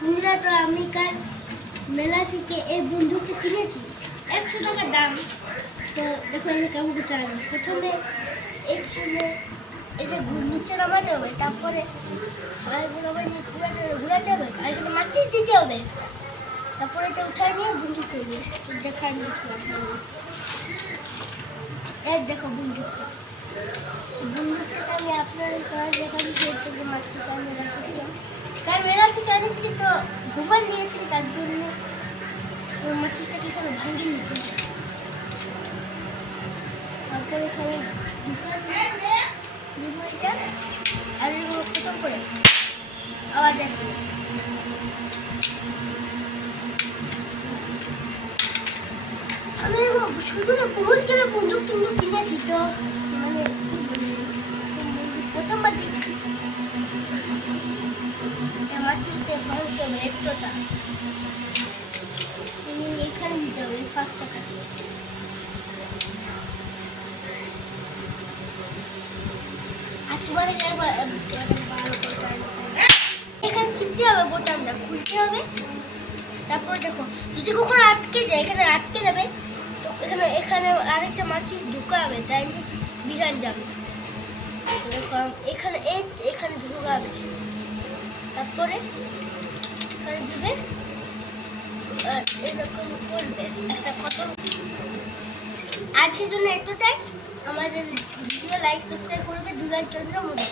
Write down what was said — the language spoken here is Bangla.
বন্ধুরা, তো আমি কাল মেলা থেকে এই বন্দুকটা কিনেছি, 100 টাকা দাম। তো দেখো আমি কেমন চালাবো। প্রথমে এখানে এই যে নিচে নামাতে হবে, তারপরে ঘুরাতে হবে, আর এখানে মাচিস দিতে হবে, তারপরে এটা উঠায় নিয়ে বন্দুক চলবে। তো দেখাই নিচ্ছি আপনাদের। এই দেখো বন্দুকটা আমি আপনাদের দেখাই দিচ্ছি। মাচিস আমি রাখছিলাম, কারণ মেলা থেকে আনেছি তো ঘুমান নিয়েছি, তার জন্য ওই মাচিসটাকে এখানে ভাঙিয়ে নিতে হবে। তারপরে এখানে ঘুমাইটা আর খতম করে আওয়াজ আসবে। আমি শুধু বহুত গেলে বন্দুক কিনেছি, তো মানে প্রথমবার দেখছি মাচিসটা ভাঙতে হবে একটুটা। এখানে দিতে হবে এই ফাঁকটা কাছে। আর তোমার এখানে চিপতে হবে, বোতামটা খুলতে হবে। তারপর দেখো যদি কখনো আটকে যায়, এখানে আটকে যাবে, তো এখানে আরেকটা মাচিস ঢুকাবে, তাই বিরান যাবে। এখানে ঢুকাবে, তারপরে এখানে দিবে, এরকম করবে একটা খতম। আজকের জন্য এতটাই। আমাদের ভিডিও লাইক সাবস্ক্রাইব করবে। দুলাল চন্দ্র মোদী।